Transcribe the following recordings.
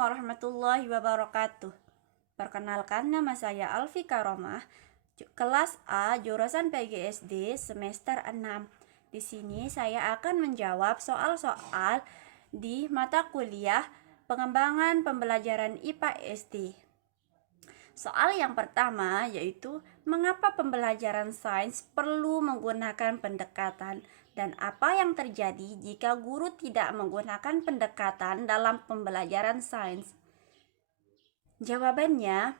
warahmatullahi wabarakatuh. Perkenalkan, nama saya Alfi Karomah, kelas A, jurusan PGSD semester 6. Di sini saya akan menjawab soal-soal di mata kuliah pengembangan pembelajaran IPA SD. Soal yang pertama yaitu mengapa pembelajaran sains perlu menggunakan pendekatan dan apa yang terjadi jika guru tidak menggunakan pendekatan dalam pembelajaran sains. Jawabannya,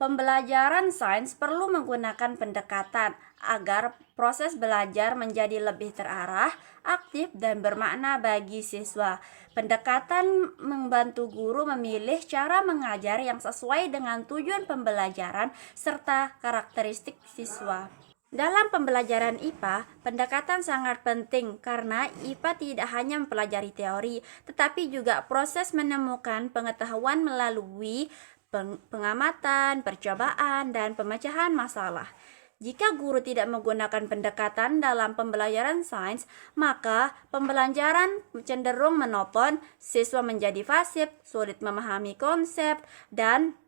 pembelajaran sains perlu menggunakan pendekatan agar proses belajar menjadi lebih terarah, aktif, dan bermakna bagi siswa. Pendekatan membantu guru memilih cara mengajar yang sesuai dengan tujuan pembelajaran serta karakteristik siswa. Dalam pembelajaran IPA, pendekatan sangat penting karena IPA tidak hanya mempelajari teori, tetapi juga proses menemukan pengetahuan melalui pengamatan, percobaan, dan pemecahan masalah. Jika guru tidak menggunakan pendekatan dalam pembelajaran sains, maka pembelajaran cenderung monoton, siswa menjadi fasih, sulit memahami konsep, dan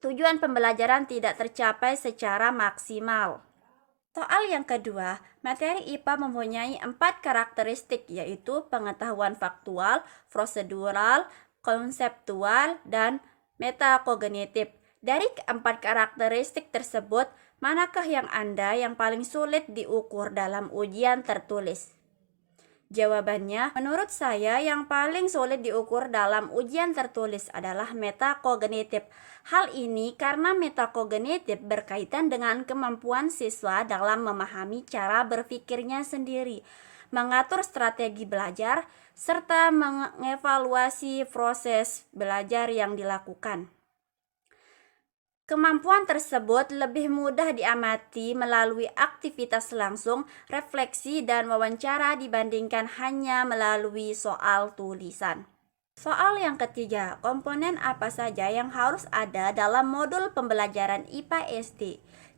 tujuan pembelajaran tidak tercapai secara maksimal. Soal yang kedua, materi IPA mempunyai 4 karakteristik, yaitu pengetahuan faktual, prosedural, konseptual, dan metakognitif. Dari keempat karakteristik tersebut, manakah yang paling sulit diukur dalam ujian tertulis? Jawabannya, menurut saya yang paling sulit diukur dalam ujian tertulis adalah metakognitif. Hal ini karena metakognitif berkaitan dengan kemampuan siswa dalam memahami cara berpikirnya sendiri, mengatur strategi belajar, serta mengevaluasi proses belajar yang dilakukan. Kemampuan tersebut lebih mudah diamati melalui aktivitas langsung, refleksi, dan wawancara dibandingkan hanya melalui soal tulisan. Soal yang ketiga, komponen apa saja yang harus ada dalam modul pembelajaran IPA SD?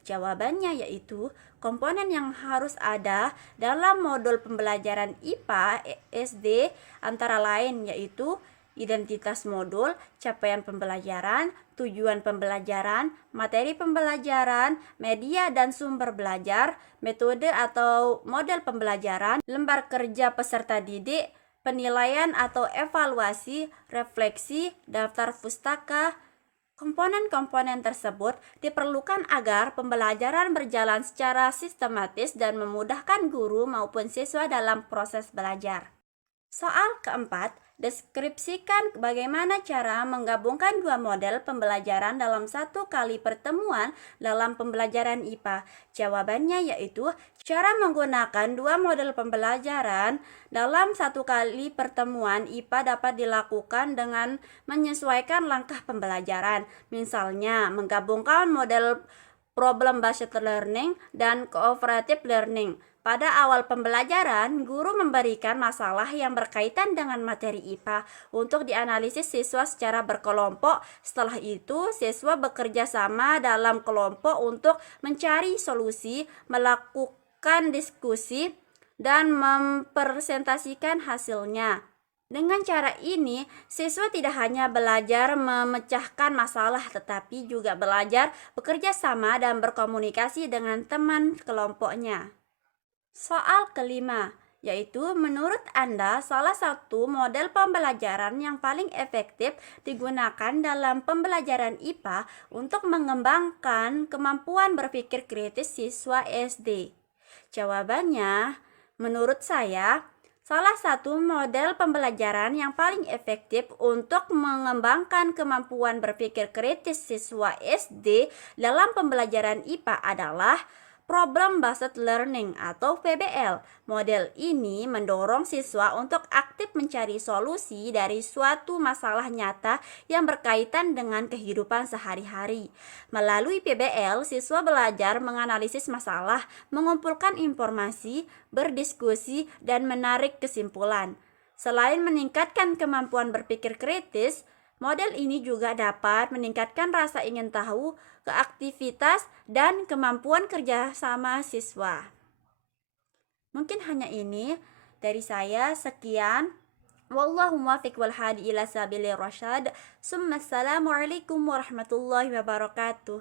Jawabannya yaitu komponen yang harus ada dalam modul pembelajaran IPA SD antara lain yaitu identitas modul, capaian pembelajaran, tujuan pembelajaran, materi pembelajaran, media dan sumber belajar, metode atau model pembelajaran, lembar kerja peserta didik, penilaian atau evaluasi, refleksi, daftar pustaka. Komponen-komponen tersebut diperlukan agar pembelajaran berjalan secara sistematis dan memudahkan guru maupun siswa dalam proses belajar. Soal keempat, deskripsikan bagaimana cara menggabungkan dua model pembelajaran dalam satu kali pertemuan dalam pembelajaran IPA. Jawabannya yaitu cara menggunakan dua model pembelajaran dalam satu kali pertemuan IPA dapat dilakukan dengan menyesuaikan langkah pembelajaran. Misalnya, menggabungkan model problem-based learning dan cooperative learning. Pada awal pembelajaran, guru memberikan masalah yang berkaitan dengan materi IPA untuk dianalisis siswa secara berkelompok. Setelah itu, siswa bekerja sama dalam kelompok untuk mencari solusi, melakukan diskusi, dan mempresentasikan hasilnya. Dengan cara ini, siswa tidak hanya belajar memecahkan masalah, tetapi juga belajar bekerja sama dan berkomunikasi dengan teman kelompoknya. Soal kelima, yaitu menurut Anda salah satu model pembelajaran yang paling efektif digunakan dalam pembelajaran IPA untuk mengembangkan kemampuan berpikir kritis siswa SD. Jawabannya, menurut saya, salah satu model pembelajaran yang paling efektif untuk mengembangkan kemampuan berpikir kritis siswa SD dalam pembelajaran IPA adalah problem-based learning atau PBL. Model ini mendorong siswa untuk aktif mencari solusi dari suatu masalah nyata yang berkaitan dengan kehidupan sehari-hari. Melalui PBL, siswa belajar menganalisis masalah, mengumpulkan informasi, berdiskusi, dan menarik kesimpulan. Selain meningkatkan kemampuan berpikir kritis, model ini juga dapat meningkatkan rasa ingin tahu, keaktivitas, dan kemampuan kerja sama siswa. Mungkin hanya ini dari saya, sekian. Wallahu muwaffiq wal hadi ila sabilir rasyad. Summa assalamu alaikum warahmatullahi wabarakatuh.